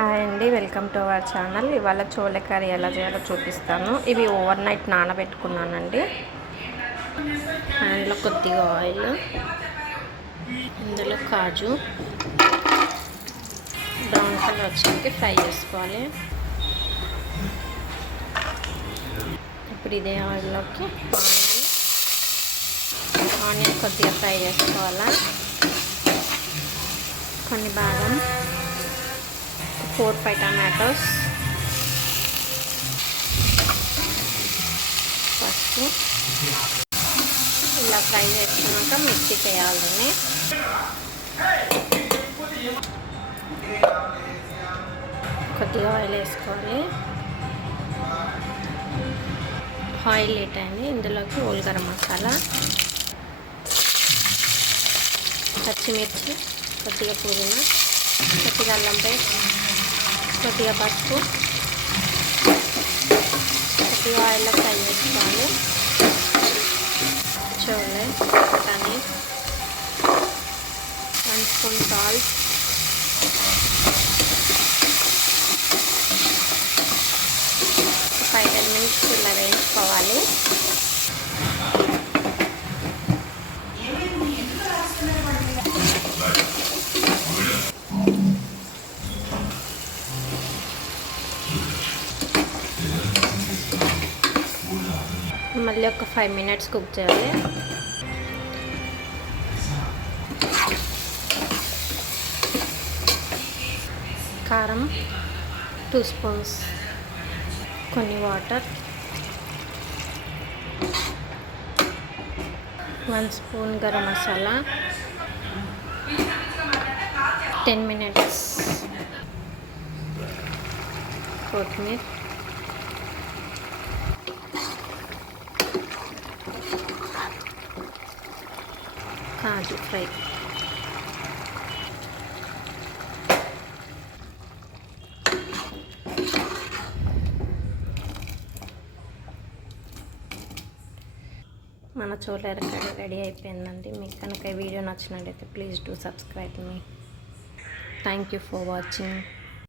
Hi అండి, welcome to our channel. ఇవాళ chole curry ఎలా చేయాలో చూపిస్తాను. ఇవి ఓవర్ నైట్ నానబెట్టుకున్నానండి. ప్యాన్లో కొద్దిగా ఆయిల్, ఇందులో కాజు బ్రౌన్ కలర్ వచ్చాక ఫ్రై చేసుకోవాలి. ఇప్పుడు ఇదే ఆయిల్లోకి ఆనియన్ కొద్దిగా ఫ్రై చేసుకోవాలా. కొన్ని బాదం, 4-5 టమాటోస్, పసుపు ఇలా ఫ్రై చేసుకున్నాక మిక్సీకి వేయాలని. కొద్దిగా ఆయిల్ వేసుకోవాలి. ఆయిల్ హీట్ అయింది. ఇందులోకి హోల్ గరం మసాలా, పచ్చిమిర్చి, కొద్దిగా పుదీనా, కొద్దిగా అల్లం పేస్ట్, కొద్దిగా పసుపు, కొద్దిగా ఆయిల్లో ఫ్రై చేసుకోవాలి. చోలే, బఠానీ, 1 స్పూన్ సాల్ట్, ఒక 5-10 మినిట్స్ ఇలా వేయించుకోవాలి. మళ్ళీ ఒక 5 మినిట్స్ కుక్ చేయాలి. కారం 2 స్పూన్స్, కొన్ని water, 1 spoon garam masala, 10 minutes కొత్తిమీర, కాజు ఫ్రై. మన చోలే కర్రీ రెడీ అయిపోయిందండి. మీకు కనుక ఈ వీడియో నచ్చినట్లయితే please do subscribe me. Thank you for watching.